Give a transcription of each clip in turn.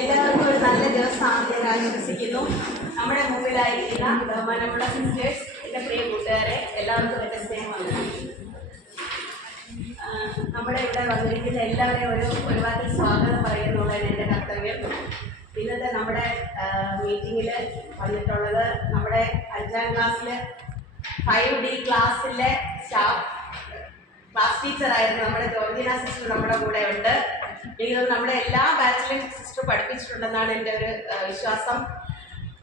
എല്ലാവർക്കും ഒരു നല്ല ദിവസം ആദ്യം ആശംസിക്കുന്നു. നമ്മുടെ മുമ്പിലായിരിക്കുന്ന ബഹുമാനമുള്ള സിസ്റ്റേഴ്സ്, എൻ്റെ പ്രിയ കൂട്ടുകാരെ, എല്ലാവർക്കും എൻ്റെ സ്നേഹമാണ്. നമ്മുടെ ഇവിടെ വന്നിരിക്കുന്ന എല്ലാവരെയും ഒരു വാക്കിൽ സ്വാഗതം പറയുന്നുള്ളതാണ് എൻ്റെ കർത്തവ്യം. ഇന്നത്തെ നമ്മുടെ മീറ്റിങ്ങിൽ വന്നിട്ടുള്ളത് നമ്മുടെ 5ാം ക്ലാസ്സിൽ 5D ക്ലാസ്സിലെ ക്ലാസ് ടീച്ചറായിരുന്നു നമ്മുടെ ജോർജിന സിസ്റ്റർ നമ്മുടെ കൂടെ ഉണ്ട്. എനിക്കത് നമ്മുടെ എല്ലാ ബാച്ചിലും സിസ്റ്റർ പഠിപ്പിച്ചിട്ടുണ്ടെന്നാണ് എൻ്റെ ഒരു വിശ്വാസം.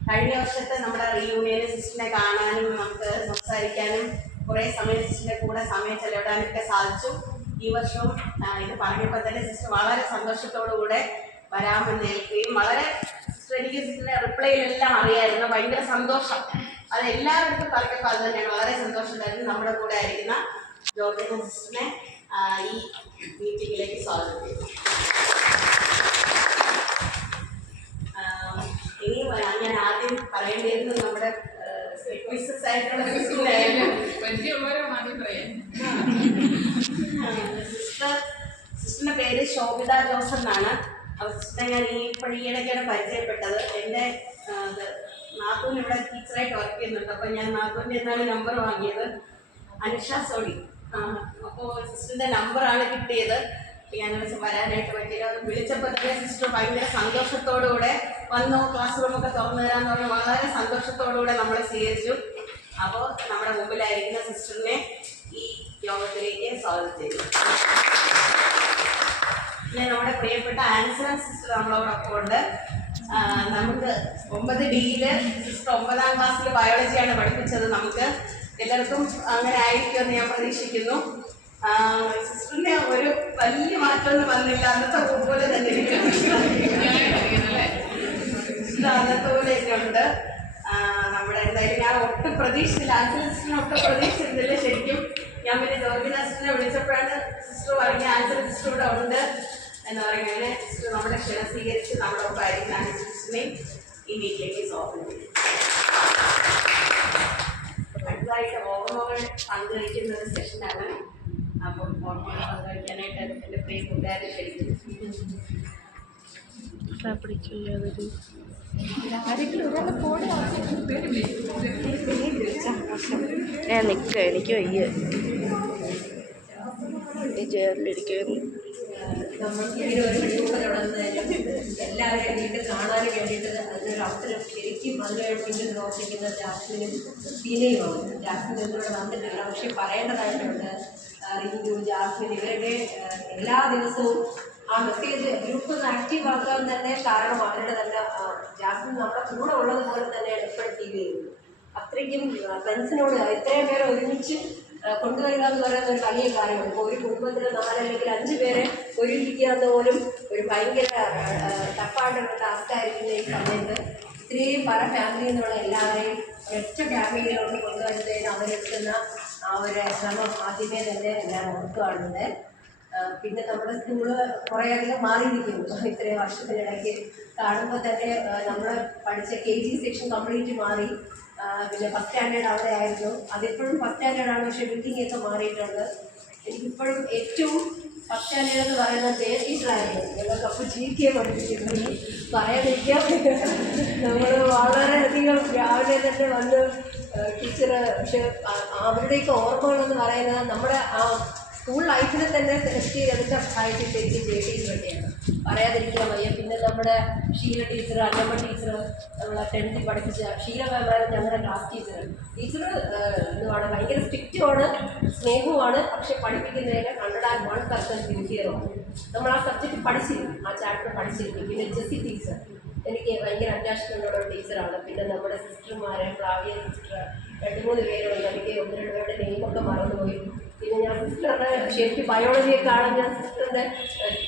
കഴിഞ്ഞ വർഷത്തെ നമ്മുടെ റീയൂണിയനിൽ സിസ്റ്ററിനെ കാണാനും നമുക്ക് സംസാരിക്കാനും കുറേ സമയം സിസ്റ്ററിൻ്റെ കൂടെ സമയം ചെലവിടാനൊക്കെ സാധിച്ചു. ഈ വർഷവും ഇത് പറഞ്ഞപ്പോൾ തന്നെ സിസ്റ്റർ വളരെ സന്തോഷത്തോടുകൂടെ വരാമെന്ന് ഏൽക്കുകയും വളരെ എനിക്ക് സിസ്റ്ററിൻ്റെ റിപ്ലൈയിലെല്ലാം അറിയായിരുന്നു. ഭയങ്കര സന്തോഷം. അത് എല്ലാവർക്കും പറഞ്ഞപ്പോൾ അത് തന്നെയാണ് വളരെ സന്തോഷമായിരുന്നു. നമ്മുടെ കൂടെ ആയിരിക്കുന്ന ജോർജിന സിസ്റ്ററിനെ ഈ മീറ്റിങ്ങിലേക്ക് സ്വാഗതം ചെയ്യുന്നു. ഇനി ഞാൻ ആദ്യം പറയേണ്ടിയിരുന്നത് നമ്മുടെ സിസ്റ്ററിന്റെ പേര് ശോഭിത ജോസ് എന്നാണ്. സിസ്റ്ററെ ഞാൻ ഈയിടയ്ക്കാണ് പരിചയപ്പെട്ടത്. എൻ്റെ നാത്തൂൻ ഇവിടെ ടീച്ചറായിട്ട് വർക്ക് ചെയ്യുന്നുണ്ട്. അപ്പോൾ ഞാൻ നാത്തൂൻ്റെ എന്നാണ് നമ്പർ വാങ്ങിയത്, അനുഷ സോഡി. അപ്പോൾ സിസ്റ്ററിൻ്റെ നമ്പറാണ് കിട്ടിയത്. ഞാൻ വരാനായിട്ട് പറ്റിയില്ല. അത് വിളിച്ചപ്പോൾ തന്നെ സിസ്റ്റർ ഭയങ്കര സന്തോഷത്തോടുകൂടെ വന്നു. ക്ലാസ് റൂമൊക്കെ തുറന്നു തരാമെന്ന് പറഞ്ഞ് വളരെ സന്തോഷത്തോടുകൂടെ നമ്മളെ സ്വീകരിച്ചു. അപ്പോൾ നമ്മുടെ മുമ്പിലായിരിക്കുന്ന സിസ്റ്ററിനെ ഈ യോഗത്തിലേക്ക് സ്വാഗതം ചെയ്തു. പിന്നെ നമ്മുടെ പ്രിയപ്പെട്ട ആൻസർ സിസ്റ്റർ നമ്മളോടൊപ്പം ഉണ്ട്. നമുക്ക് 9D സിസ്റ്റർ 9ാം ക്ലാസ്സിൽ ബയോളജിയാണ് പഠിപ്പിച്ചത്. നമുക്ക് എല്ലാവർക്കും അങ്ങനെ ആയിരിക്കുമെന്ന് ഞാൻ പ്രതീക്ഷിക്കുന്നു. സിസ്റ്ററിന്റെ ഒരു വലിയ മാറ്റമൊന്നും വന്നില്ല. അന്നത്തെ പോലെ തന്നെ അന്നത്തെ പോലെയൊക്കെ ഉണ്ട്. നമ്മുടെ എന്തായാലും ഞാൻ ഒട്ടും പ്രതീക്ഷിച്ചില്ല. ആൻസർ സിസ്റ്ററിനെ ഒട്ടും പ്രതീക്ഷിച്ചിരുന്നില്ല ശരിക്കും. ഞാൻ പിന്നെ ജോർജിന സിസ്റ്ററിനെ വിളിച്ചപ്പോഴാണ് സിസ്റ്റർ പറഞ്ഞ ആൻസർ സിസ്റ്റർ ഇവിടെ ഉണ്ട് എന്ന് പറയുന്നത്. അങ്ങനെ സിസ്റ്റർ നമ്മുടെ ക്ഷണം സ്വീകരിച്ച് നമ്മുടെ ഒപ്പം ആയിരിക്കും ആൻസർ സിസ്റ്ററിനെയും ഈ വീട്ടിലേക്ക് സ്വാഗതം ചെയ്യും. അടുത്തതായിട്ട് ഓർമ്മകൾ പങ്കുവയ്ക്കുന്ന ഒരു സെഷനാണ്. അപ്പോൾ ഓർമ്മകൾ പങ്കുവയ്ക്കാനായിട്ട് എൻ്റെ പ്രിയ കൂട്ടുകാരെ ക്ഷണിക്കുന്നു. ഞാൻ നിൽക്കുക, എനിക്ക് വയ്യ ചേർന്നിരിക്കുന്നു. നമ്മൾക്ക് ഈ ഒരു ഗ്രൂപ്പ് തുടങ്ങുന്നതിനും എല്ലാവരെയും വീട്ടിൽ കാണാനും വേണ്ടിയിട്ട് അതിനൊരു അവസരം ശരിക്കും അതിനുവേണ്ടി പിന്നിൽ പ്രവർത്തിക്കുന്ന ജാസ്മിനും സീനയുമാണ്. ജാസ്മിൻ എന്നിവിടെ വന്നിട്ടില്ല, പക്ഷെ പറയേണ്ടതായിട്ടുണ്ട്. റിഞ്ചു, ജാസ്മിൻ ഇവരുടെ എല്ലാ ദിവസവും ആ മെസ്സേജ് ഗ്രൂപ്പ് ആക്റ്റീവ് ആക്കാൻ തന്നെ കാരണം അവരുടെ തന്നെ ജാസ്മിൻ നമ്മുടെ കൂടെ ഉള്ളതുപോലെ തന്നെയാണ് എപ്പോഴും ഫീൽ ചെയ്യുന്നത്. അത്രയ്ക്കും ഫ്രണ്ട്സിനോട് ഇത്രയും പേരെ ഒരുമിച്ച് കൊണ്ടുവരിക എന്ന് പറയുന്ന ഒരു വലിയ കാര്യമാണ്. ഇപ്പോൾ ഒരു കുടുംബത്തിൽ 4 അല്ലെങ്കിൽ 5 പേരെ ഒരുമിപ്പിക്കാത്ത പോലും ഒരു ഭയങ്കര ടഫായിട്ടുള്ള ടാസ്ക്കായിരിക്കുന്ന ഈ സമയത്ത് ഇത്രയും പല ഫാമിലിയിൽ നിന്നുള്ള എല്ലാവരെയും ഒറ്റ ഫാമിലിയിലോട്ട് കൊണ്ടുവരുന്നതിന് അവരെടുക്കുന്ന ആ ഒരു ശ്രമം ആദ്യമേ തന്നെ ഞാൻ ഓർക്കുകയാണുണ്ട്. പിന്നെ നമ്മുടെ സ്കൂള് കുറേയധികം മാറിയിരിക്കുന്നു. ഇത്രയും വർഷത്തിനിടയ്ക്ക് കാണുമ്പോൾ തന്നെ നമ്മൾ പഠിച്ച KG സെക്ഷൻ കംപ്ലീറ്റ് മാറി. പിന്നെ ഫസ്റ്റ് സ്റ്റാൻഡേർഡ് അവിടെ ആയിരുന്നു. അതിപ്പോഴും ഫസ്റ്റ് സ്റ്റാൻഡേർഡാണ്, പക്ഷേ ബിൽഡിംഗ് ഒക്കെ മാറിയിട്ടുണ്ട്. എനിക്കിപ്പോഴും ഏറ്റവും ഫസ്റ്റ് സ്റ്റാൻഡേർഡ് എന്ന് പറയുന്നത് ടീച്ചറായിരുന്നു. ഞങ്ങൾക്ക് അപ്പോൾ GK പഠിപ്പിക്കുന്നത് പറയാതിരിക്കാൻ നമ്മൾ വളരെയധികം രാവിലെ തന്നെ വന്ന് ടീച്ചർ. പക്ഷെ അവരുടെയൊക്കെ ഓർമ്മകളെന്ന് പറയുന്നത് നമ്മുടെ ആ സ്കൂൾ ലൈഫിനെ തന്നെ സെലക്ട് ചെയ്തെടുത്ത ആയിട്ട് ശരിക്കും ടീച്ചർ തന്നെയാണ്, പറയാതിരിക്കാൻ വയ്യ. പിന്നെ നമ്മുടെ ഷീല ടീച്ചർ, അന്നമ്മ ടീച്ചർ, നമ്മളെ 10th പഠിപ്പിച്ച ഷീല മാമായിരുന്നു ഞങ്ങളുടെ ക്ലാസ് ടീച്ചർ. എന്തുവാണ്, ഭയങ്കര സ്ട്രിക്റ്റുമാണ്, സ്നേഹവുമാണ്, പക്ഷെ പഠിപ്പിക്കുന്നതിന് 101% സിൻസിയറുമാണ്. നമ്മൾ ആ സബ്ജക്റ്റ് പഠിച്ചിരുന്നു, ആ ചാപ്റ്റർ പഠിച്ചിരുന്നു. പിന്നെ ജെസ്സി ടീച്ചർ എനിക്ക് ഭയങ്കര അറ്റാച്ച്മെൻറ്റുള്ള ടീച്ചറാണ്. പിന്നെ നമ്മുടെ സിസ്റ്റർമാരെ, ഫ്ലാവിയ സിസ്റ്റർ, 2-3 പേരുണ്ട്. എനിക്ക് 1-2 പേരുടെ നെയിമൊക്കെ മറന്നുപോയി. പിന്നെ ഞാൻ സിസ്റ്ററുടെ ശരിക്കും ബയോളജിയെ കാണാൻ ഞാൻ സിസ്റ്ററിൻ്റെ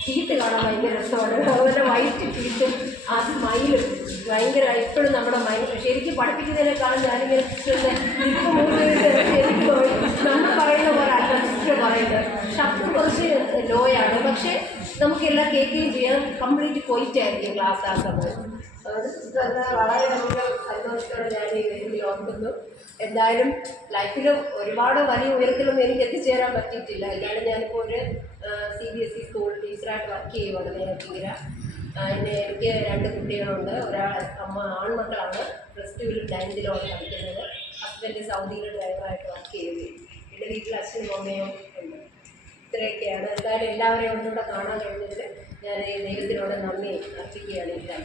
ടീത്ത് കാണാൻ ഭയങ്കര രസമാണ്. അതുപോലെ വൈറ്റ് ടീത്തും ആ സ്മൈലും ഭയങ്കര ഇപ്പോഴും നമ്മുടെ മൈൻഡ് ശരിക്കും പഠിപ്പിക്കുന്നതിനേക്കാളും ഞാനിങ്ങനെ സിസ്റ്ററിൻ്റെ ഇപ്പം ശരിക്കും നമ്മൾ പറയുന്ന പോലെ അല്ല സിസ്റ്റർ പറയുന്നത്. ശബ്ദം കുറച്ച് ലോയാണ്, പക്ഷേ നമുക്കെല്ലാം കേൾക്കുകയും ചെയ്യാം. കംപ്ലീറ്റ് ക്വൈറ്റായിരിക്കും ക്ലാസ് ആ സമയത്ത്. അതുകൊണ്ട് സിസ്റ്ററിനെ വളരെയധികം സന്തോഷത്തോടെ ഞാൻ ഈ വേദിയിൽ ഓർക്കുന്നു. എന്തായാലും ലൈഫിൽ ഒരുപാട് വലിയ ഉയരത്തിലൊന്നും എനിക്ക് എത്തിച്ചേരാൻ പറ്റിയിട്ടില്ല. എന്നാലും ഞാനിപ്പോൾ ഒരു CBSE സ്കൂൾ ടീച്ചറായിട്ട് വർക്ക് ചെയ്യുവാണ് നേരത്തിങ്കര. എനിക്ക് 2 കുട്ടികളുണ്ട്. ഒരാൾ ആൺമക്കളാണ്, +2-ലും 9th-ലുമാണ് പഠിക്കുന്നത്. ഹസ്ബൻഡ് സൗദിയിൽ ഡ്രൈവറായിട്ട് വർക്ക് ചെയ്യുകയും പിന്നെ വീട്ടിൽ അച്ഛനും അമ്മയും ഉണ്ട്. ഇത്രയൊക്കെയാണ്. എന്തായാലും എല്ലാവരെയും ഒന്നുകൂടെ കാണാൻ കഴിഞ്ഞതിൽ ഞാൻ ദൈവത്തിനോട് നന്ദി അർപ്പിക്കുകയാണ്. എല്ലാം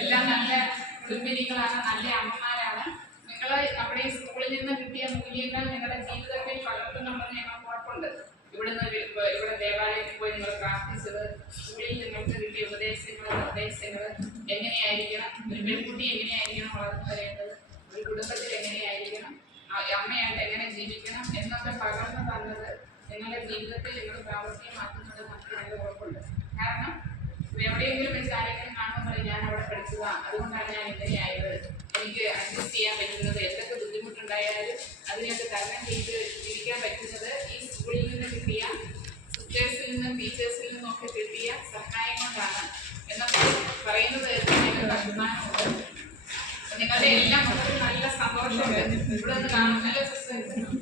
എല്ലാം നല്ല കുടുംബിനികളാണ്, നല്ല അമ്മമാരാണ്. നിങ്ങൾ നമ്മുടെ ഈ സ്കൂളിൽ നിന്ന് കിട്ടിയ മൂല്യങ്ങൾ നിങ്ങളുടെ ജീവിതത്തിൽ പകർത്തുന്നുണ്ടെന്ന് ഞങ്ങൾക്ക് ഉറപ്പുണ്ട്. ഇവിടെ ദേവാലയത്തിൽ പോയി നിങ്ങൾ പ്രാർത്ഥിച്ചത്, സ്കൂളിൽ നിങ്ങൾക്ക് കിട്ടിയ ഉപദേശങ്ങൾ, നിർദ്ദേശങ്ങൾ എങ്ങനെയായിരിക്കണം, ഒരു പെൺകുട്ടി എങ്ങനെയായിരിക്കണം വളർന്നു വരേണ്ടത്, ഒരു കുടുംബത്തിൽ എങ്ങനെയായിരിക്കണം, അമ്മയായിട്ട് എങ്ങനെ ജീവിക്കണം എന്നൊക്കെ പകർന്നു തന്നത് നിങ്ങളുടെ ജീവിതത്തിൽ നിങ്ങൾ പ്രാവർത്തികമാക്കുന്നത് നമുക്ക് നല്ല ഉറപ്പുണ്ട്. കാരണം എവിടെയെങ്കിലും വെച്ച് ആരെങ്കിലും കാണുമ്പോൾ ഞാൻ അവിടെ പഠിച്ചതാണ്, അതുകൊണ്ടാണ് ഞാൻ ഇങ്ങനെയായത്, എനിക്ക് അഡ്ജസ്റ്റ് ചെയ്യാൻ പറ്റുന്നത്, എന്തൊക്കെ ബുദ്ധിമുട്ടുണ്ടായാലും അതിനൊക്കെ തരണം ചെയ്ത് ജീവിക്കാൻ പറ്റുന്നത് ഈ സ്കൂളിൽ നിന്ന് കിട്ടിയ സിസ്റ്റേഴ്സിൽ നിന്നും ടീച്ചേഴ്സിൽ നിന്നും ഒക്കെ കിട്ടിയ സഹായം കൊണ്ടാണ് എന്നൊക്കെ പറയുന്നത് ഞങ്ങൾക്ക് അഭിമാനമുണ്ട്. നിങ്ങളുടെ എല്ലാം നമുക്ക് നല്ല സന്തോഷമുണ്ട്. ഇവിടെ നിന്ന് കാണുമ്പോൾ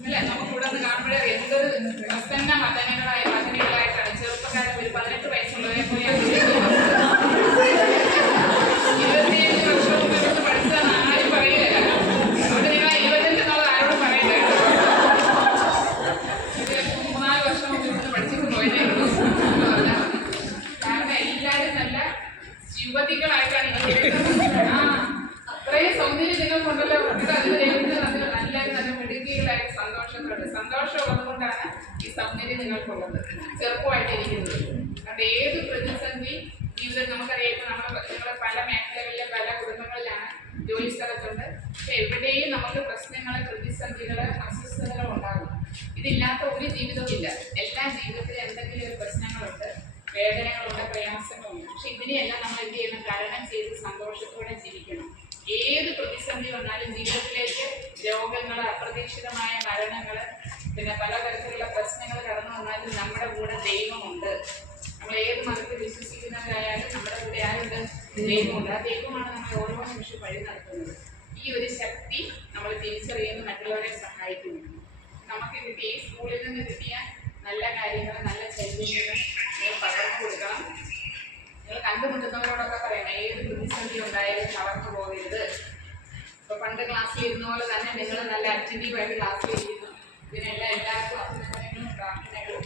അല്ലെ, നമുക്ക് ഇവിടെ നിന്ന് കാണുമ്പോഴേ എന്തൊരു പ്രസന്ന വചനങ്ങളായിട്ടാണ് ചെറുപ്പക്കാരൻ ഒരു 18 വയസ്സുള്ളവരെ പോയി 25 വർഷം മുമ്പ് പഠിച്ചതെന്ന് ആരും പറയുകയില്ല. അതുകൊണ്ട് നിങ്ങൾ 25 എന്നുള്ളത് ആരോടും പറയണ്ട. ഇത് 3-4 വർഷം മുമ്പ് ഇവിടുന്ന് പഠിച്ചിട്ട് പോയതേ ഉള്ളൂ. കാരണം എല്ലാവരും നല്ല യുവതികളായിട്ടാണ് അത്രയും സൗന്ദര്യം നിങ്ങൾക്കുണ്ടല്ലോ. നല്ല മിടുക്കികളായിട്ട് സന്തോഷമുള്ളത് കൊണ്ടാണ് ഈ സൗന്ദര്യം നിങ്ങൾക്കുള്ളത്, ചെറുപ്പമായിട്ടിരിക്കുന്നത്. അതുകൊണ്ട് ഏത് പ്രതിസന്ധി ജീവിതം നമുക്കറിയാം. നിങ്ങൾ പല മേഖലകളിലെ പല കുടുംബങ്ങളിലാണ്, ജോലി സ്ഥലത്തുണ്ട്. പക്ഷെ എവിടെയും നമുക്ക് പ്രശ്നങ്ങൾ, പ്രതിസന്ധികൾ, അസ്വസ്ഥതകൾ ഉണ്ടാകും. ഇതില്ലാത്ത ഒരു ജീവിതവും ഇല്ല. എല്ലാ ജീവിതത്തിലും എന്തെങ്കിലും ഒരു പ്രശ്നങ്ങളുണ്ട്, വേദനകളുണ്ട്, പ്രയാസങ്ങളുണ്ട്. പക്ഷെ ഇതിനെയെല്ലാം നമ്മൾ എന്ത് ചെയ്യണം? തരണം ചെയ്ത് സന്തോഷത്തോടെ ജീവിക്കണം. ഏത് പ്രതിസന്ധി വന്നാലും ജീവിതത്തിലേക്ക് രോഗങ്ങൾ, അപ്രതീക്ഷിതമായ മരണം ദൈവമുണ്ട്. ആ ദൈവമാണ് നമ്മൾ ഓരോ നിമിഷം വഴി നടത്തുന്നത്. ഈ ഒരു ശക്തി നമ്മൾ തിരിച്ചറിയുന്ന മറ്റുള്ളവരെ സഹായിക്കുന്നു. നമുക്ക് കിട്ടിയ ഈ സ്കൂളിൽ നിന്ന് കിട്ടിയ നല്ല കാര്യങ്ങൾ, നല്ല ചൈതന്യങ്ങൾ നിങ്ങൾ പകർന്നു കൊടുക്കണം. നിങ്ങൾ കണ്ടുമുട്ടുന്നവരോടൊക്കെ പറയണം, ഏത് പ്രതിസന്ധി ഉണ്ടായാലും തളർന്നു പോകരുത്. ഇപ്പൊ പണ്ട് ക്ലാസ്സിൽ ഇരുന്ന പോലെ തന്നെ നിങ്ങൾ നല്ല അറ്റൻറ്റീവായിട്ട് ക്ലാസ്സിൽ ഇരിക്കുന്നു. ഇതിനെല്ലാം എല്ലാവർക്കും അഭിനന്ദനങ്ങളും പ്രാർത്ഥനകളും.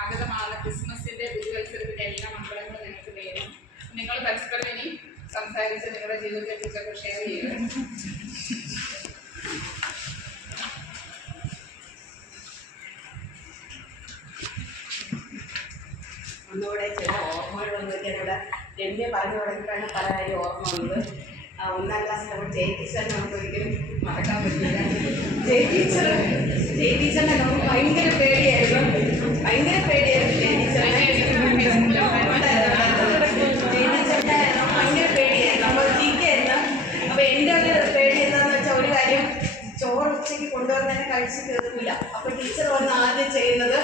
ആഗതമാണ് ക്രിസ്മസിന്റെ പുതുവത്സരത്തിന്റെ എല്ലാ മംഗളങ്ങളും നിങ്ങൾക്ക് നേരും. നിങ്ങൾ പരസ്പരം ഇനി സംസാരിച്ച് നിങ്ങളുടെ ജീവിതത്തെ കുറിച്ചൊക്കെ ഷെയർ ചെയ്യുക. ഒന്നുകൂടെ ചില ഓർമ്മകൾ വന്നിട്ട് ഇവിടെ രമ്യ പറഞ്ഞു തുടങ്ങിയിട്ടാണ് പല കാര്യം ഓർമ്മ വന്നത്. 1ാം ക്ലാസ്സിൽ നമ്മൾ ജയ ടീച്ചറിനെ നമുക്ക് ഒരിക്കലും മറക്കാൻ പറ്റില്ല. ജയ ടീച്ചറിനെ നമുക്ക് ഭയങ്കര പേടിയായിരുന്നു. ജയ ടീച്ചറിനെ ഭയങ്കര പേടിയായിരുന്നു. നമ്മൾ ജീവിക്കായിരുന്നു. അപ്പോൾ എൻ്റെ ഒരു പേടി എന്താണെന്ന് വെച്ചാൽ, ഒരു കാര്യം, ചോറ് ഉച്ചയ്ക്ക് കൊണ്ടുവന്നതിനെ കഴിച്ച് തീർന്നില്ല. അപ്പോൾ ടീച്ചർ വന്ന് ആദ്യം ചെയ്യുന്നത്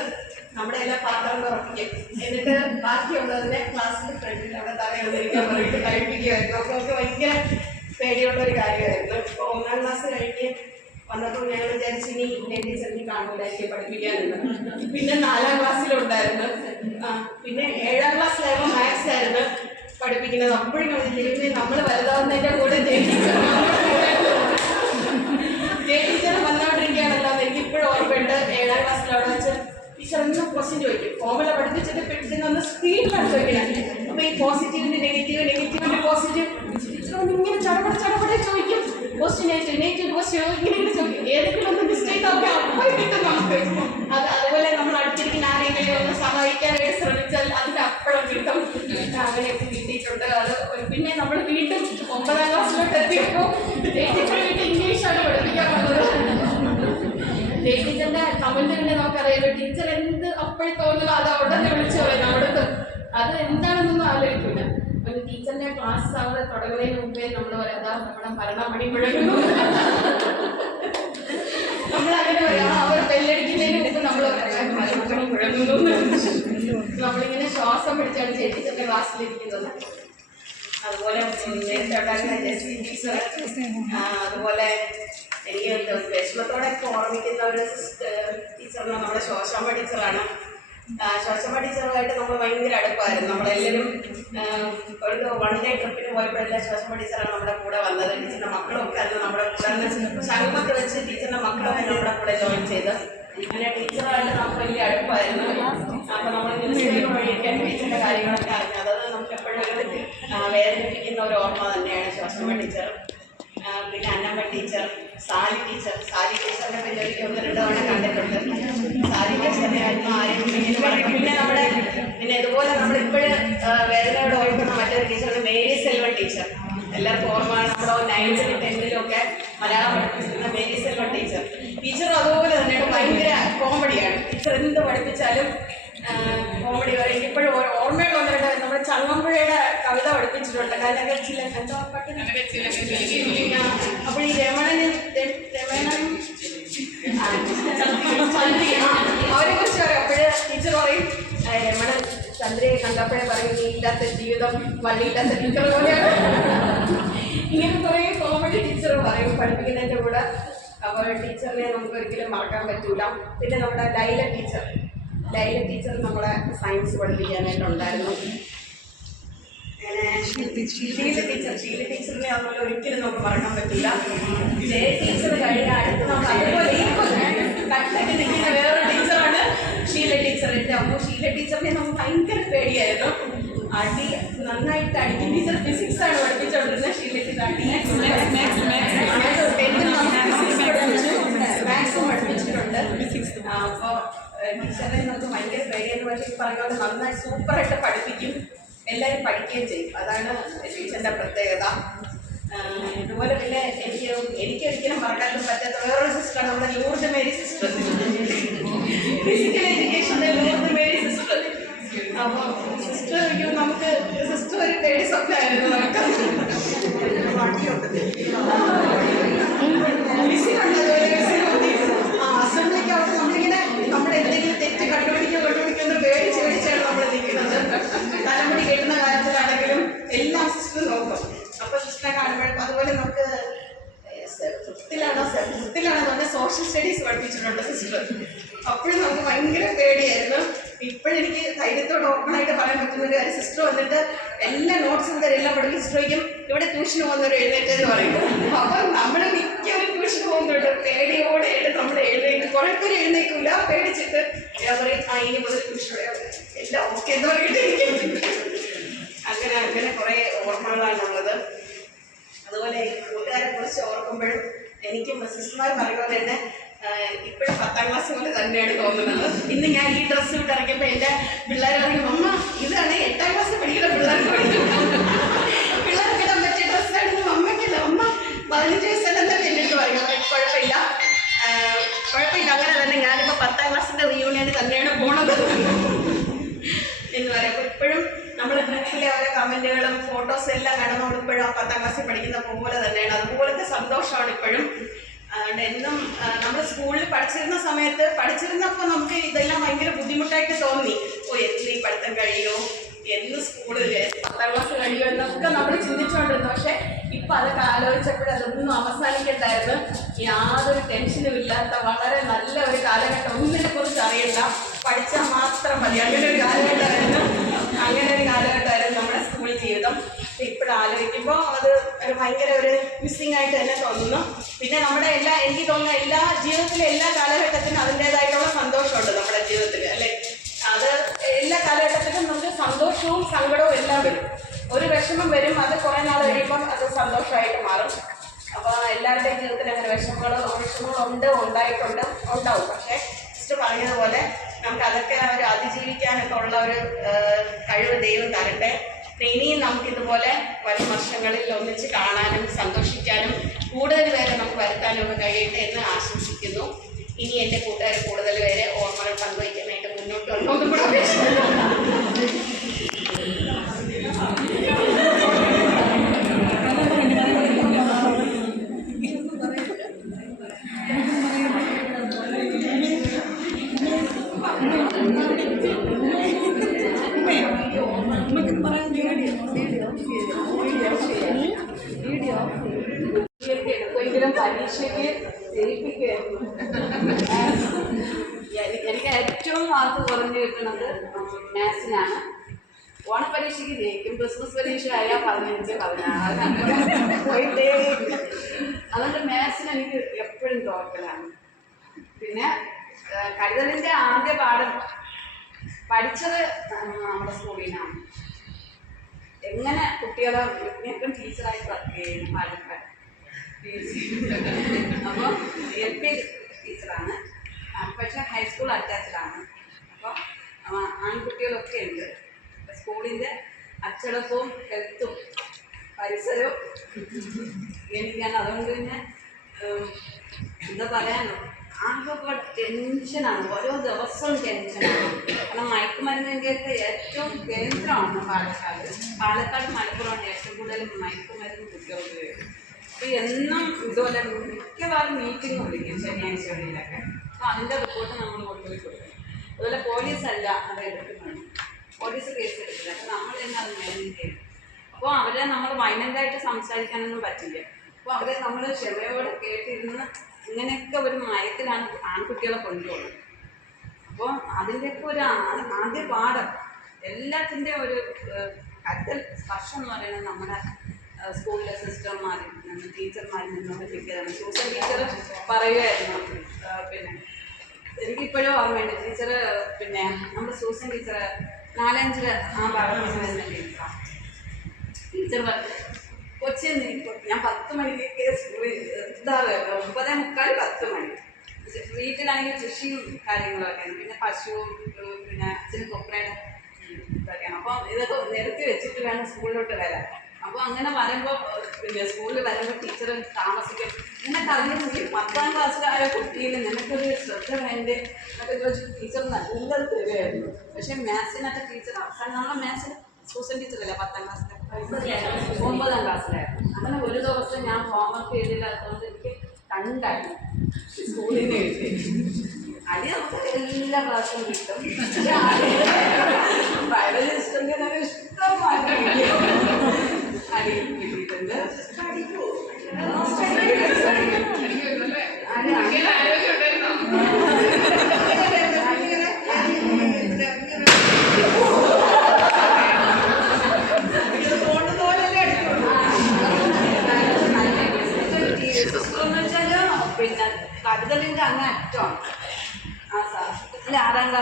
നമ്മുടെ എല്ലാം പാത്രം തുറപ്പിക്കും. എന്നിട്ട് ബാക്കിയുള്ളതിനെ ക്ലാസ്സിൽ ഫ്രണ്ടിൽ അവിടെ തറയൊന്നിരിക്കാൻ പറഞ്ഞിട്ട് കഴിപ്പിക്കുമായിരുന്നു. അപ്പോൾ നമുക്ക് ഭയങ്കര പേടിയുള്ളൊരു കാര്യമായിരുന്നു. ഇപ്പോൾ 1ാം ക്ലാസ് കഴിഞ്ഞ് വന്നപ്പോൾ ഞങ്ങൾ വിചാരിച്ചു ഇനി ടീച്ചറിന് കാണൂലായിരിക്കും പഠിപ്പിക്കാനുണ്ട്. പിന്നെ 4ാം ക്ലാസ്സിലുണ്ടായിരുന്നു. പിന്നെ 7ാം ക്ലാസ്സിലായപ്പോൾ മാത്സ് ആയിരുന്നു പഠിപ്പിക്കുന്നത്. അപ്പോഴും നമ്മൾ വലുതാവുന്നതിൻ്റെ കൂടെ ജയ ടീച്ചർ വന്നുകൊണ്ടിരിക്കുകയാണല്ലോ. എനിക്കിപ്പോഴും ഓർമ്മയുണ്ട്. 7ാം ക്ലാസ്സിൽ അവിടെ വെച്ച് ടീച്ചർ എന്നും ക്വസ്റ്റ്യൻ ചോദിക്കും. ഫോമുല പഠിപ്പിച്ചിട്ട് പെട്ടെന്ന് സ്പീഡിലാണ് ചോദിക്കുന്നത്. അപ്പോൾ ഈ പോസിറ്റീവിൻ്റെ നെഗറ്റീവിൻ്റെ പോസിറ്റീവ് ടീച്ചർ വന്ന് ഇങ്ങനെ ചടപടെ ചോദിക്കും. നെഗറ്റീവ് ക്വസ്റ്റ്യൻ ഇങ്ങനെ ചോദിക്കും. ഏതെങ്കിലും ഒന്ന് മിസ്റ്റേക്ക് ആവുമ്പോൾ അപ്പോൾ കിട്ടും നമുക്ക്. അതുപോലെ നമ്മൾ അടുത്തിരിക്കുന്ന ആരെങ്കിലും ഒന്ന് സഹായിക്കാനായിട്ട് ശ്രമിച്ചാൽ അതിന് അപ്പഴും കിട്ടും. അങ്ങനെയൊക്കെ കിട്ടിയിട്ടുണ്ട്. അത് പിന്നെ നമ്മൾ വീണ്ടും 9ാം ക്ലാസ്സിലോട്ട് എത്തിയപ്പോൾ വീട്ടിൽ ഇംഗ്ലീഷാണ് പഠിപ്പിക്കാൻ വന്നത്. ടീച്ചറിന്റെ കമന്റ് തന്നെ നമുക്കറിയാലോ. ടീച്ചർ എന്ത് അപ്പോഴും തോന്നുന്നു അത് അവിടെ നിന്ന് വിളിച്ചു പറയുന്നത്. അവിടുത്തെ അത് എന്താണെന്നൊന്നും ആലോചിക്കില്ല. ഒരു ടീച്ചറിന്റെ ക്ലാസ് അവിടെ തുടങ്ങുന്നതിന് മുമ്പേ നമ്മൾ പറയാം, അതാ നമ്മുടെ ഭരണമണി മുഴങ്ങുന്നു. നമ്മളങ്ങനെ പറയാം. അവർ ബെല്ലടിക്കുന്നതിന് മുമ്പ് നമ്മൾ പറയാം ഭരണമണി മുഴങ്ങുന്നു. നമ്മളിങ്ങനെ ശ്വാസം പിടിച്ചാണ് ടീച്ചറിന്റെ ക്ലാസ്സിലിരിക്കുന്നത്. അതുപോലെ നേരത്തെ ഉണ്ടായിരുന്ന ജെസ്സി ടീച്ചർ, അതുപോലെ എനിക്ക് വിഷമത്തോടെയൊക്കെ ഓർമ്മിക്കുന്ന ഒരു ടീച്ചറിന് നമ്മുടെ ശോശാമ്മ ടീച്ചറാണ്. ശോശാമ്മ ടീച്ചറുമായിട്ട് നമ്മൾ ഭയങ്കര അടുപ്പമായിരുന്നു. നമ്മളെല്ലാവരും ഒരു 1 ഡേ ട്രിപ്പിന് പോയപ്പോഴെല്ലാം ശോശാമ്മ ടീച്ചറാണ് നമ്മുടെ കൂടെ വന്നത്. ടീച്ചറിൻ്റെ മക്കളൊക്കെ അന്ന് നമ്മുടെ കൂടെ ശംഖമൊക്കെ വെച്ച് ടീച്ചറിൻ്റെ മക്കളൊക്കെ നമ്മുടെ കൂടെ ജോയിൻ ചെയ്ത്. അങ്ങനെ ടീച്ചറായിട്ട് നമുക്ക് വലിയ അടുപ്പമായിരുന്നു. അപ്പോൾ നമ്മൾ ന്യൂസ് വഴിയൊക്കെയാണ് ടീച്ചറിൻ്റെ കാര്യങ്ങളൊക്കെ അറിഞ്ഞത്. അത് നമുക്ക് എപ്പോഴും ഒരു വേദനിപ്പിക്കുന്ന ഒരു ഓർമ്മ തന്നെയാണ് ശോശാമ്മ ടീച്ചർ. പിന്നെ അന്നമ്മ ടീച്ചർ, സാലി ടീച്ചറിനെ പിന്നെ ഒരിക്കൽ 1-2 തവണ കണ്ടിട്ടുണ്ട്. സാലി ടീച്ചറിനെ ആരും പിന്നെ ഇതുപോലെ നമ്മളിപ്പോഴും വേദനയോട് ഓർക്കുന്ന മറ്റൊരു ടീച്ചറാണ് മേരി സെൽവൻ ടീച്ചർ. എല്ലാവർക്കും ഓർമ്മയാണ്. നമ്മുടെ 9th 10th Malayalam പഠിപ്പിച്ചിരുന്ന Mary Selvan ടീച്ചറും അതുപോലെ തന്നെയാണ്. ഭയങ്കര കോമഡിയാണ്. ടീച്ചർ എന്ത് പഠിപ്പിച്ചാലും കോമഡി പറയും. ഇപ്പോഴും ഓർമ്മയുള്ള 1-2 നമ്മുടെ ചങ്ങമ്പുഴയുടെ കവിത പഠിപ്പിച്ചിട്ടുണ്ട്. കനകച്ചില എന്തോ അപ്പോൾ ഈ രമണനും അവരെ കുറിച്ച് പറയും. അപ്പോഴ് ടീച്ചർ പറയും, രമണൻ ചന്ദ്രയെ കണ്ടപ്പോഴേ പറയും, നീ ഇല്ലാത്ത ജീവിതം വള്ളിയില്ലാത്ത ടീച്ചർ പോലെയാണ്. ഇങ്ങനെ കുറേ കോമഡി ടീച്ചർ പറയും പഠിപ്പിക്കുന്നതിൻ്റെ കൂടെ. അപ്പോൾ ടീച്ചറിനെ നമുക്ക് ഒരിക്കലും മറക്കാൻ പറ്റൂല. പിന്നെ നമ്മുടെ ലൈല ടീച്ചർ നമ്മളെ സയൻസ് പഠിപ്പിക്കാനായിട്ടുണ്ടായിരുന്നു. അങ്ങനെ ഷീല ടീച്ചറിനെ അതുപോലെ ഒരിക്കലും നമുക്ക് മറക്കാൻ പറ്റില്ല. ജയ ടീച്ചർ കഴിഞ്ഞ അടുത്ത് നമുക്ക് അതുപോലെ കട്ടൊക്കെ നിൽക്കുന്ന വേറൊരു ടീച്ചറാണ് ഷീല ടീച്ചർ. അപ്പോൾ ഷീല ടീച്ചറിനെ നമുക്ക് ഭയങ്കര പേടിയായിരുന്നു. അടി നന്നായിട്ട് അടിക്കും. ടീച്ചർ ഫിസിക്സാണ് പഠിപ്പിച്ചുകൊണ്ടിരുന്നത്. ഷീല ടീച്ചർ മാത്സും പഠിപ്പിച്ചിട്ടുണ്ട്. അപ്പോൾ ടീച്ചറിനെ നമുക്ക് ഭയങ്കര പേടിയെന്ന്. പക്ഷേ പറഞ്ഞുകൊണ്ട് നന്നായി സൂപ്പറായിട്ട് പഠിപ്പിക്കും. എല്ലാവരും പഠിക്കുകയും ചെയ്യും. അതാണ് ടീച്ചറിൻ്റെ പ്രത്യേകത. ഇതുപോലെ പിന്നെ എനിക്കൊരിക്കലും മറക്കാൻ പറ്റാത്ത വേറൊരു സിസ്റ്ററാണ് നമ്മുടെ ലൂർദ് മേരി സിസ്റ്റർ. ഫിസിക്കൽ എഡ്യൂക്കേഷൻ്റെ ലൂർദ് മേരി സിസ്റ്റർ. അപ്പോൾ സിസ്റ്റർ നമുക്ക് സിസ്റ്റർ ഒരു പേടി സ്വപ്നമായിരുന്നു. നമുക്ക് അസംബ്ലിക്കകത്ത് നമ്മളിങ്ങനെ നമ്മുടെ എന്തെങ്കിലും തെറ്റ് കണ്ടുപിടിക്കുന്ന പേടിച്ചാണ് നമ്മൾ നിൽക്കുന്നത്. തലമുടി കെട്ടുന്ന കാര്യത്തിലാണെങ്കിലും എല്ലാം സിസ്റ്റർ സോഷ്യൽ സ്റ്റഡീസ് പഠിപ്പിച്ചിട്ടുണ്ട് സിസ്റ്റർ. അപ്പോഴും നമുക്ക് ഭയങ്കര പേടിയായിരുന്നു. ഇപ്പോഴെനിക്ക് ധൈര്യത്തോടെ ഓപ്പണായിട്ട് പറയാൻ പറ്റുന്ന ഒരു കാര്യം, സിസ്റ്റർ വന്നിട്ട് എല്ലാ നോട്ട്സും തരും, എല്ലാം പഠിക്കും. സിസ്റ്റർ വയ്ക്കും ഇവിടെ ട്യൂഷന് പോകുന്നവർ എഴുന്നേറ്റെന്ന് പറയും. അപ്പം നമ്മൾ മിക്കവരും ട്യൂഷന് പോകുന്നുണ്ട് പേടിയോടെയായിട്ട് നമ്മൾ എഴുന്നേറ്റ്. കുറേ പേര് എഴുന്നേക്കില്ല പേടിച്ചിട്ട്. ഞാൻ പറയും ഇനി മുതൽ ട്യൂഷൻ എല്ലാം ഓക്കെ എന്ന് പറഞ്ഞിട്ട് അങ്ങനെ കുറേ ഓർമ്മകളാണുള്ളത്. അതുപോലെ കൂട്ടുകാരെ കുറിച്ച് ഓർക്കുമ്പോഴും എനിക്കും സിസ്റ്റർമാർ പറയുമ്പോൾ തന്നെ ഇപ്പോഴും 10ാം ക്ലാസ് പോലെ തന്നെയാണ് തോന്നുന്നത്. ഇന്ന് ഞാൻ ഈ ഡ്രസ്സ് ഇട്ട് ഇറങ്ങിയപ്പോൾ എൻ്റെ പിള്ളേർ പറയും അമ്മ ഇതാണ് 8ാം ക്ലാസ് പഠിക്കുന്ന പിള്ളേർക്ക് ഇടാൻ പറ്റിയ ഡ്രസ്സായിരുന്നു അമ്മയ്ക്കല്ല, അമ്മ 15 വയസ്സെല്ലാം തന്നെ എന്നിട്ട് പറയും. കുഴപ്പമില്ല അങ്ങനെ തന്നെ ഞാനിപ്പോൾ 10ാം ക്ലാസ്സിൻ്റെ റീയൂണിയന് തന്നെയാണ് പോണത് എന്ന് പറയാം. അപ്പോൾ ഇപ്പോഴും നമ്മൾ ഗ്രൂപ്പിലെ ഓരോ കമൻറ്റുകളും ഫോട്ടോസും എല്ലാം കാണുമ്പോൾ ഇപ്പോഴും 10ാം ക്ലാസ്സിൽ പഠിക്കുന്ന പോലെ തന്നെയാണ്. അതുപോലത്തെ സന്തോഷമാണ് ഇപ്പോഴും. അതുകൊണ്ട് എന്നും നമ്മൾ സ്കൂളിൽ പഠിച്ചിരുന്നപ്പോൾ നമുക്ക് ഇതെല്ലാം ഭയങ്കര ബുദ്ധിമുട്ടായിട്ട് തോന്നി. എന്ന് ഈ പഠിത്തം കഴിയുമോ, എന്ന് സ്കൂളിൽ 10ാം ക്ലാസ് കഴിയുമോ എന്നൊക്കെ നമ്മൾ ചിന്തിച്ചുകൊണ്ടിരുന്നു. പക്ഷേ ഇപ്പം അതൊക്കെ ആലോചിച്ചപ്പോഴും അതൊന്നും അവസാനിക്കണ്ടായിരുന്നു. യാതൊരു ടെൻഷനും ഇല്ലാത്ത വളരെ നല്ല ഒരു കാലഘട്ടം, ഒന്നിനെ കുറിച്ച് അറിയണ്ട, പഠിച്ചാൽ മാത്രം മതി. അങ്ങനെ ഒരു കാലഘട്ടമായിരുന്നു നമ്മുടെ സ്കൂൾ ജീവിതം. ഇപ്പോഴും ആലോചിക്കുമ്പോൾ അത് ഭയങ്കര ഒരു മിസ്സിംഗ് ആയിട്ട് തന്നെ തോന്നുന്നു. പിന്നെ നമ്മുടെ എനിക്ക് തോന്നുന്ന ജീവിതത്തിലെ എല്ലാ കാലഘട്ടത്തിനും അതിൻ്റേതായിട്ടുള്ള സന്തോഷമുണ്ട് നമ്മുടെ ജീവിതത്തിൽ, അല്ലേ? അത് എല്ലാ കാലഘട്ടത്തിലും നമുക്ക് സന്തോഷവും സങ്കടവും എല്ലാം വരും. ഒരു വിഷമം വരും, അത് കുറേ നാൾ കഴിയുമ്പം അത് സന്തോഷമായിട്ട് മാറും. അപ്പോൾ എല്ലാവരുടെയും ജീവിതത്തിൽ അങ്ങനെ വിഷമങ്ങളുണ്ട്, ഉണ്ടാവും. പക്ഷേ സിസ്റ്റർ പറഞ്ഞതുപോലെ നമുക്ക് അതൊക്കെ അതിജീവിക്കാനൊക്കെ ഉള്ള ഒരു കഴിവ് ദൈവം തരട്ടെ. ഇനിയും നമുക്കിതുപോലെ വരും വർഷങ്ങളിൽ ഒന്നിച്ച് കാണാനും സന്തോഷിക്കാനും കൂടുതൽ പേരെ നമുക്ക് വരുത്താനും ഒക്കെ കഴിയട്ടെ എന്ന് ആശംസിക്കുന്നു. ഇനി എൻ്റെ കൂട്ടുകാർ കൂടുതൽ പേരെ ഓർമ്മകൾ പങ്കുവയ്ക്കാനായിട്ട് മുന്നോട്ട് വന്നോന്നും കൂടെ അപേക്ഷിക്കുന്നു. എപ്പോഴെങ്കിലും പരീക്ഷയ്ക്ക് ജയിപ്പിക്കുകയായിരുന്നു. എനിക്ക് ഏറ്റവും മാർക്ക് കുറഞ്ഞു കിട്ടുന്നത് മാത്സിനാണ്. ഓണപരീക്ഷയ്ക്ക് ജയിക്കും, ക്രിസ്മസ് പരീക്ഷ ആയാൽ 15, 16 പോയിട്ടേ. അതുകൊണ്ട് മാത്സിന് എനിക്ക് എപ്പോഴും തോക്കലാണ്. പിന്നെ കരുതലിൻ്റെ ആദ്യ പാഠം പഠിച്ചത് നമ്മുടെ സ്കൂളിൽ നിന്നാണ്. എങ്ങനെ കുട്ടികളെ ഏറ്റവും ടീച്ചറായി വർക്ക് ചെയ്യുന്നു പാലക്കാട്. അപ്പോൾ LP ടീച്ചറാണ്, പക്ഷേ ഹൈസ്കൂൾ അറ്റാച്ച്ഡാണ്. അപ്പോൾ ആൺകുട്ടികളൊക്കെ ഉണ്ട്. സ്കൂളിൻ്റെ അച്ചടക്കവും ഹെൽത്തും പരിസരവും എനിക്കാണ്. അതുകൊണ്ട് തന്നെ എന്താ പറയാനോ, ആകെ ടെൻഷനാണ്, ഓരോ ദിവസവും ടെൻഷനാണ്. കാരണം മയക്കുമരുന്നിൻ്റെയൊക്കെ ഏറ്റവും കേന്ദ്രമാണ് പാലക്കാട് മലപ്പുറമാണ് ഏറ്റവും കൂടുതൽ മയക്കുമരുന്ന് കുട്ടികൾക്ക് വരും. അപ്പോൾ എന്നും ഇതുപോലെ മിക്കവാറും മീറ്റിംഗ് വിളിക്കും ശനിയാഴ്ചകളിലൊക്കെ. അപ്പോൾ അതിൻ്റെ റിപ്പോർട്ട് നമ്മൾ കൊണ്ടുപോയി കൊടുക്കും. അതുപോലെ പോലീസല്ല അത് എടുക്കുന്നുണ്ട്, പോലീസ് കേസ് എടുക്കില്ല. അപ്പോൾ നമ്മൾ തന്നെ അത് മാനേജ് ചെയ്യും. അപ്പോൾ അവരെ നമ്മൾ വൈലൻ്റായിട്ട് സംസാരിക്കാനൊന്നും പറ്റില്ല. അപ്പോൾ അവരെ നമ്മൾ ക്ഷമയോടെ കേട്ടിരുന്ന് ഇങ്ങനെയൊക്കെ ഒരു മയത്തിലാണ് ആൺകുട്ടികളെ കൊണ്ടുപോകുന്നത്. അപ്പോൾ അതിൻ്റെയൊക്കെ ഒരു ആദ്യ പാഠം എല്ലാത്തിൻ്റെ ഒരു കരുതൽ സ്പർശം എന്ന് പറയുന്നത് നമ്മുടെ സ്കൂളിലെ സിസ്റ്റർമാരിൽ നിന്ന് ടീച്ചർമാരിൽ നിന്നൊക്കെ കിട്ടിയതാണ്. സൂസൻ ടീച്ചർ പറയുമായിരുന്നു, പിന്നെ എനിക്കിപ്പോഴും ഓർമ്മയുണ്ട് ടീച്ചർ, പിന്നെ നമ്മുടെ സൂസൻ ടീച്ചർ 4-5 ആ ഭാഗത്ത് വരുന്ന ടീച്ചറാണ്. ടീച്ചർ കൊച്ചിയിൽ ഞാൻ 10 മണിക്ക് സ്കൂളിൽ ഇതാകുമായിരുന്നു, 9:45 10 മണി. വീട്ടിലാണെങ്കിൽ കൃഷിയും കാര്യങ്ങളൊക്കെയാണ്, പിന്നെ പശുവും പിന്നെ അച്ഛനും കൊപ്രയുടെ ഇതൊക്കെയാണ്. അപ്പം ഇതൊക്കെ നിരത്തി വെച്ചിട്ട് വേണം സ്കൂളിലോട്ട് വരാൻ. അപ്പോൾ അങ്ങനെ വരുമ്പോൾ പിന്നെ സ്കൂളിൽ വരുമ്പോൾ ടീച്ചർ താമസിക്കും. നിനക്ക് അറിയുന്നെങ്കിൽ 10ാം ക്ലാസ്സിലായ കുട്ടിയിൽ നിനക്കൊരു ശ്രദ്ധ വേണ്ടേ എന്നൊക്കെ ചോദിച്ചു ടീച്ചർ നല്ലത് തരുമായിരുന്നു. പക്ഷേ മാത്സിനൊക്കെ ടീച്ചർ അവസാനം നമ്മളെ മാത്സിന് സൂസൻ ടീച്ചറല്ല 10ാം ക്ലാസ്സിലെ 9ാം ക്ലാസ്സിലായിരുന്നു. അങ്ങനെ ഒരു ദിവസം ഞാൻ ഹോംവർക്ക് ചെയ്തില്ലാത്തതുകൊണ്ട് എനിക്ക് കണ്ടായി സ്കൂളിൽ നിന്ന് എഴുതി അടി. നമുക്ക് എല്ലാ ക്ലാസ്സിലും കിട്ടും, പ്രൈവറ്റ് ഇഷ്ടമെങ്കിൽ ഇഷ്ടമായിട്ട് അടി കിട്ടിയിട്ടുണ്ട്.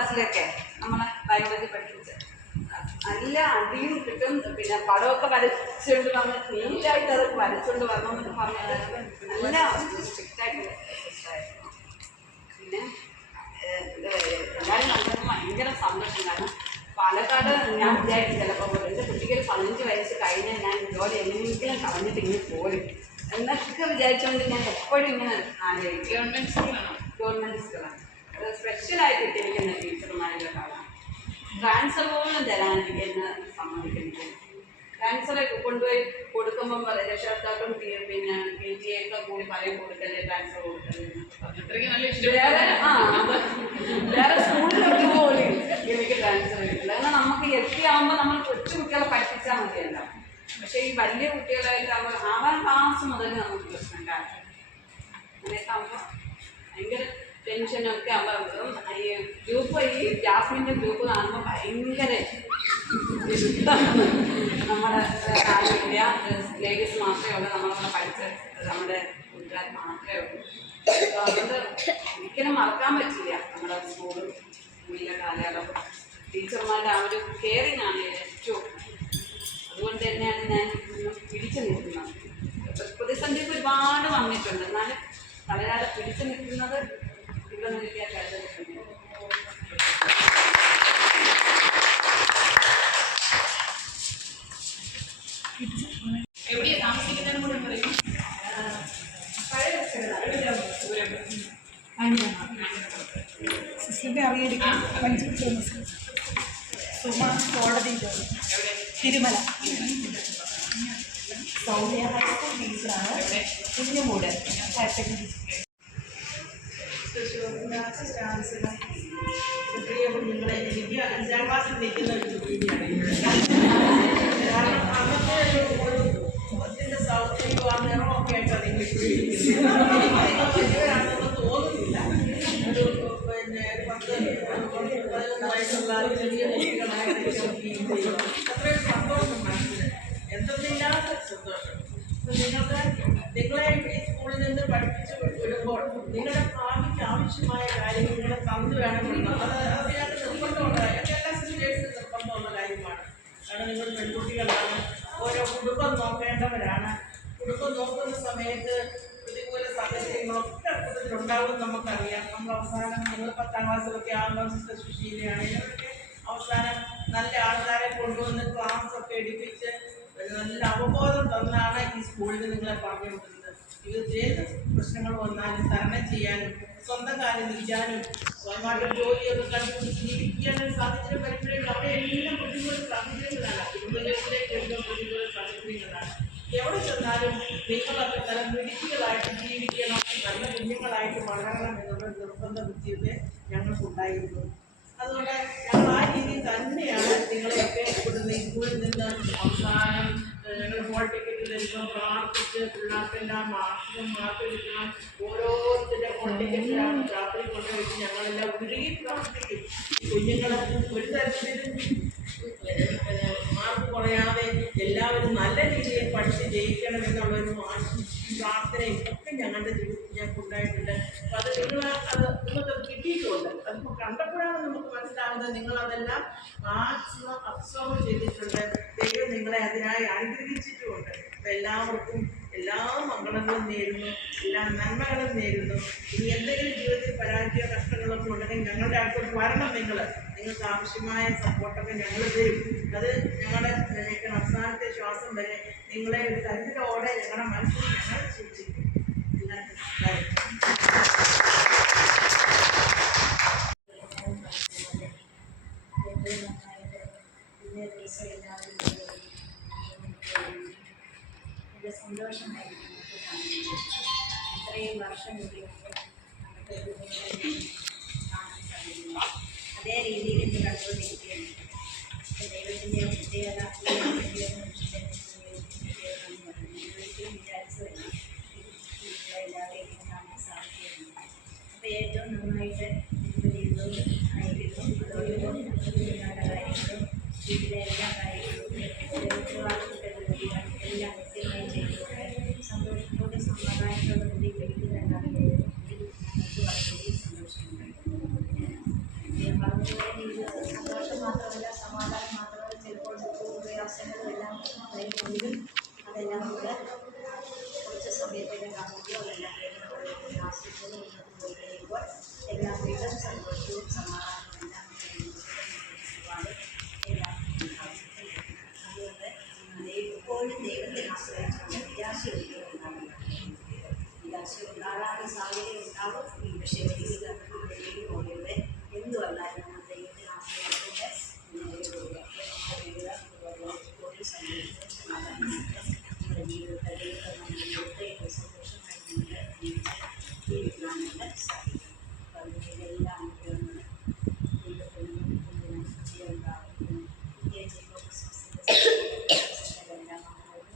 ക്ലാസ്സിലൊക്കെ നമ്മളെ ബയോളജി പഠിപ്പിച്ച് നല്ല അടിയും കിട്ടും. പിന്നെ പടമൊക്കെ വരച്ചുകൊണ്ട് വന്ന് നീറ്റായിട്ട് അത് വരച്ചുകൊണ്ട് വരണമെന്നൊക്കെ പറഞ്ഞത് നല്ല സ്ട്രിക്റ്റായിട്ടുള്ള സിസ്റ്ററായിരുന്നു. പിന്നെ എല്ലാവരും കണ്ടപ്പോൾ ഭയങ്കര സന്തോഷം. കാരണം പാലക്കാട് ഞാൻ വിചാരിച്ചു ചിലപ്പോൾ എൻ്റെ കുട്ടിക്ക് 15 വയസ്സ് കഴിഞ്ഞാൽ ഞാൻ ജോലി എങ്ങനെയെങ്കിലും കളഞ്ഞിട്ട് ഇങ്ങനെ പോരും എന്നൊക്കെ വിചാരിച്ചുകൊണ്ട് ഞാൻ എപ്പോഴും ഇങ്ങനെ ആലോചിക്കും. ഗവൺമെൻറ് സ്കൂളാണ്. ഗവൺമെൻറ് സ്കൂളാണ്. അത് സ്പെഷ്യലായിട്ട് ഇട്ടിരിക്കുന്ന ടീച്ചർമാരുടെ കാണാം. ട്രാൻസ്ഫർ പോലും തരാൻ എന്നെ സമ്മതിക്കുന്നില്ല. ട്രാൻസ്ഫറൊക്കെ കൊണ്ടുപോയി കൊടുക്കുമ്പം രക്ഷകർത്താക്കളും പിന്നെ PTA ഒക്കെ കൂടി പറയും കൊടുക്കല്ലേ, ട്രാൻസ്ഫർ കൊടുക്കല്ലേ. അത്രയ്ക്ക് നല്ല വേറെ വേറെ സ്കൂളിലൊക്കെ പോലും എനിക്ക് ട്രാൻസ്ഫർ കിട്ടില്ല. എന്നാൽ നമുക്ക് LP ആകുമ്പോൾ നമ്മൾ കൊച്ചു കുട്ടികളെ പഠിപ്പിച്ചാൽ മതിയല്ലോ. പക്ഷേ ഈ വലിയ കുട്ടികളായിട്ടാകുമ്പോൾ ആവാൻ ക്ലാസ് മുതൽ നമുക്ക് പ്രശ്നം കാരണം അങ്ങനെയൊക്കെ ആകുമ്പോൾ ഭയങ്കര ടെൻഷനൊക്കെ ആകുമ്പോൾ ഈ ഗ്രൂപ്പ് ഈ ജാസ്മിൻ്റെ ഗ്രൂപ്പ് കാണുമ്പോൾ ഭയങ്കര ഇഷ്ടമാണ്. നമ്മുടെ ആരോഗ്യ ലേഡീസ് മാത്രമേ ഉള്ളൂ, നമ്മളവിടെ പഠിച്ച് നമ്മുടെ കൂട്ടുകാർ മാത്രമേ ഉള്ളൂ. അപ്പോൾ അതുകൊണ്ട് ഒരിക്കലും മറക്കാൻ പറ്റില്ല നമ്മുടെ സ്കൂളും സ്കൂളിലെ കാലയളവ്. ടീച്ചർമാരുടെ ആ ഒരു കെയറിങ് ആണ് ഏറ്റവും. അതുകൊണ്ട് തന്നെയാണ് ഞാൻ പിടിച്ചു നിൽക്കുന്നത്. പ്രതിസന്ധിക്ക് ഒരുപാട് വന്നിട്ടുണ്ട്, എന്നാലും വളരാതെ പിടിച്ചു നിൽക്കുന്നത് ഇവിടെ നിൽക്കാൻ കഴിഞ്ഞിട്ടുണ്ട്. എവിടെയാണ് താമസിക്കുന്നതെന്ന് കൂടെ പറയും. സിസ്റ്ററിനെ അറിയായിരിക്കും. മഞ്ജു തോമസ്, സുമ കോടതി ജോലി, തിരുമല. സൗമ്യ ഹൈസ്കൂൾ ടീച്ചറാണ്. കുഞ്ഞുമൂട് ഹയർ സെക്കൻഡറി ചാൻസലർ. പ്രിയ കുഞ്ഞുങ്ങളെ, എനിക്ക് 5ാം ക്ലാസ്സിൽ നിൽക്കുന്ന ഒരു കുട്ടിയാണ്. കാരണം അന്നത്തെ ഒരു ഇതിൻ്റെ സൗകര്യവും ആ നിറമൊക്കെ ആയിട്ടാണ് നിങ്ങൾ ഇപ്പോഴാണെന്ന് തോന്നുന്നില്ല. ഒരു പിന്നെ 10-11 വയസ്സുള്ള ചെറിയ കുട്ടികളായിട്ട് അത്രയും സന്തോഷം മനസ്സിന്, എന്തെന്നില്ലാത്ത സന്തോഷം. നിങ്ങളെ ഈ സ്കൂളിൽ നിന്ന് പഠിപ്പിച്ച് വിടുമ്പോൾ നിങ്ങളുടെ ഭാവിക്ക് ആവശ്യമായ കാര്യങ്ങൾ നിങ്ങളെ തന്നു വേണമെന്ന് അത് ഞങ്ങൾക്ക് നിർബന്ധമുള്ള കാര്യം, എല്ലാ സിസ്റ്റേഴ്സിനും നിർബന്ധമുള്ള കാര്യമാണ്. കാരണം നിങ്ങൾ പെൺകുട്ടികളാണ്, ഓരോ കുടുംബം നോക്കേണ്ടവരാണ്. കുടുംബം നോക്കുന്ന സമയത്ത് പ്രതികൂല സാഹചര്യങ്ങളൊക്കെ കുടുംബത്തിലുണ്ടാവും നമുക്കറിയാം. നമ്മൾ അവസാനം നിങ്ങൾ 10ാം ക്ലാസ്സിലൊക്കെ ആകുമ്പോൾ സിസ്റ്റർ സുശീലയാണെങ്കിൽ അവസാനം നല്ല ആൾക്കാരെ കൊണ്ടുവന്ന് ക്ലാസ്സൊക്കെ എടുപ്പിച്ച് നല്ല അവബോധം തന്നാണ് ഈ സ്കൂളിൽ നിങ്ങളെ പറഞ്ഞു കൊടുക്കുന്നത്. ഇത് ഏത് പ്രശ്നങ്ങൾ വന്നാലും തരണം ചെയ്യാനും സ്വന്തം കാര്യം നിൽക്കാനും സ്വയമായിട്ട് ജോലിയൊക്കെ കണ്ടുപിടിച്ച് ജീവിക്കാനും സാഹചര്യം വരുമ്പോഴേ അവിടെ എല്ലാം പ്രതികൂല സാഹചര്യങ്ങളാണ്. കുടുംബജീവിതത്തിലേക്ക് എല്ലാം പ്രതികൂല സാഹചര്യങ്ങളാണ്. എവിടെ ചെന്നാലും നിങ്ങളൊക്കെ നല്ല മിടുക്കികളായിട്ട് ജീവിക്കണം, നല്ല കുഞ്ഞുങ്ങളായിട്ട് വളരണം എന്നുള്ള നിർബന്ധ ബുദ്ധിയൊക്കെ ഞങ്ങൾക്കുണ്ടായിരുന്നു. അതുകൊണ്ട് ഞങ്ങൾ ആ രീതിയിൽ തന്നെയാണ് നിങ്ങളെയൊക്കെ ഇവിടുന്ന് ഈ സ്കൂളിൽ നിന്ന് അവസാനം ഞങ്ങൾ ഹോൾ ടിക്കറ്റ് തരുമ്പോൾ പ്രാർത്ഥിച്ച് പിള്ളേർക്കെല്ലാം മാർക്ക് കിട്ടണം. ഓരോരുത്തരുടെ ഹോൾ ടിക്കറ്റ് രാത്രി കൊണ്ടുപോയിട്ട് ഞങ്ങളെല്ലാം ഉരുകി പ്രാർത്ഥിക്കും. കുഞ്ഞുങ്ങൾ ഒരു തരത്തിലും മാർക്ക് കുറയാതെ എല്ലാവരും നല്ല രീതിയിൽ പഠിച്ച് ജയിക്കണമെന്നുള്ളൊരു പ്രാർത്ഥനയും ഒക്കെ ഞങ്ങളുടെ ജീവിതത്തിൽ ഞങ്ങൾക്ക് ഉണ്ടായിട്ടുണ്ട്. അപ്പം അത് നിങ്ങൾക്ക് കിട്ടിയിട്ടുണ്ട്. അതിപ്പോൾ കണ്ടപ്പോഴാണ് നമുക്ക് മനസ്സിലാവുന്നത് നിങ്ങളതെല്ലാം മാക്സിമം അബ്സോർവ് ചെയ്തിട്ടുണ്ട്. ദൈവം നിങ്ങളെ അതിനായി അനുഗ്രഹിച്ചിട്ടുമുണ്ട്. അപ്പം എല്ലാവർക്കും എല്ലാ മംഗളങ്ങളും നേരുന്നു, എല്ലാ നന്മകളും നേരുന്നു. ഇനി എന്തെങ്കിലും ജീവിതത്തിൽ പരാജയ കഷ്ടങ്ങളൊക്കെ ഉണ്ടെങ്കിൽ ഞങ്ങളുടെ അടുത്തോട്ട് വരണം. നിങ്ങൾക്ക് ആവശ്യമായ സപ്പോർട്ടൊക്കെ ഞങ്ങൾ തരും. അത് ഞങ്ങളുടെ അവസാനത്തെ ശ്വാസം വരെ നിങ്ങളെ ഒരു കരുതലോടെ ഞങ്ങളുടെ മനസ്സിൽ ഞങ്ങൾ സൂക്ഷിക്കും. വളരെ സന്തോഷമായിരുന്നു ഇത്രയും വർഷം കൂടിയൊക്കെ അതേ രീതിയിൽ ഇത് കണ്ടുകൊണ്ടിരിക്കുകയാണ്. ദൈവത്തിൻ്റെ പ്രത്യേകത ഒരിക്കലും വിചാരിച്ചതല്ല എല്ലാവരെയും കാണാൻ സാധിക്കുന്നു. അപ്പോൾ ഏറ്റവും നന്നായിട്ട് ജീവിതവും ആയിരിക്കും. അതോടൊപ്പം നിങ്ങളുടെ കാര്യങ്ങളും വീട്ടിലെ എല്ലാ കാര്യങ്ങളും ഉത്തരവാദിത്തപ്പെടുകയും എല്ലാം കൃത്യമായി ചെയ്തുകൊണ്ട് സന്തോഷത്തോടെ സമാധാനത്തോടെ കൂടി കഴിക്കുന്നുണ്ടാകുന്നത് ഞങ്ങൾക്ക് വളരെയധികം സന്തോഷമുണ്ടായിരുന്നു. ഞാൻ പറഞ്ഞതുപോലെ വരുമെങ്കിലും അതെല്ലാം കൂടെ കുറച്ച് സമയത്തേക്ക് കാണുമ്പോൾ എല്ലാം കഴിഞ്ഞ് ആസ്വദിച്ച് പോയി കഴിയുമ്പോൾ എല്ലാം വീണ്ടും സന്തോഷവും സമാധാനവും എല്ലാം എല്ലാം ഉണ്ടാകും. അതുകൊണ്ട് എപ്പോഴും ദൈവത്തെ ആശ്രയിച്ചുകൊണ്ട് നിരാശ ഒരിക്കലും ഉണ്ടാകില്ല. നിരാശ ഉണ്ടാകാനുള്ള സാഹചര്യം ഉണ്ടാകും. പക്ഷേ വെളിയിൽ പോകരുത്. എന്തുവല്ലാലും നമ്മൾ ദൈവത്തെ ആശ്രയിച്ചുകൊണ്ട് ഒരു സമയത്ത് സമാധാനമായിട്ട് നമ്മുടെ ജീവിതത്തെ ദൈവത്തെ നമ്മുടെ ജീവിതത്തെ സന്തോഷമായിട്ട് ജീവിക്കാനായിട്ട് സാധിക്കും. അപ്പോൾ അതിൻ്റെ എല്ലാ അനുഗ്രഹങ്ങളും ദൈവത്തിന് ഉണ്ടാകും. എല്ലാം നമ്മളോട്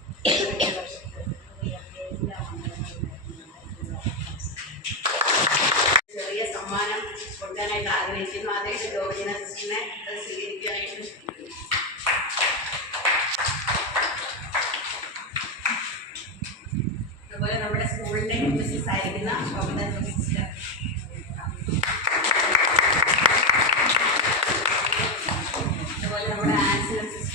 വർഷത്തെ എല്ലാ ചെറിയ സമ്മാനം കൊടുക്കാനായിട്ട് ആഗ്രഹിക്കുന്നു. അദ്ദേഹത്തെ ലോകജന സിസ്റ്ററിനെ സ്വീകരിക്കാനായിട്ട് അതുപോലെ നമ്മുടെ സ്കൂളിൻ്റെ മിസ്സസ് ആയിരിക്കുന്ന ശോഭന സിസ്റ്റർ, അതുപോലെ നമ്മുടെ ആൻസിലം സിസ്റ്റർ,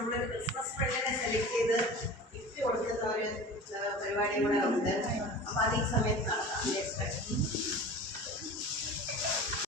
നമ്മളൊരു ക്രിസ്മസ് ഫ്രണ്ടിനെ സെലക്ട് ചെയ്ത് ഗിഫ്റ്റ് കൊടുക്കുന്ന ഒരു പരിപാടി കൂടെ ഉണ്ട്. അപ്പോൾ അത് ഈ സമയത്ത്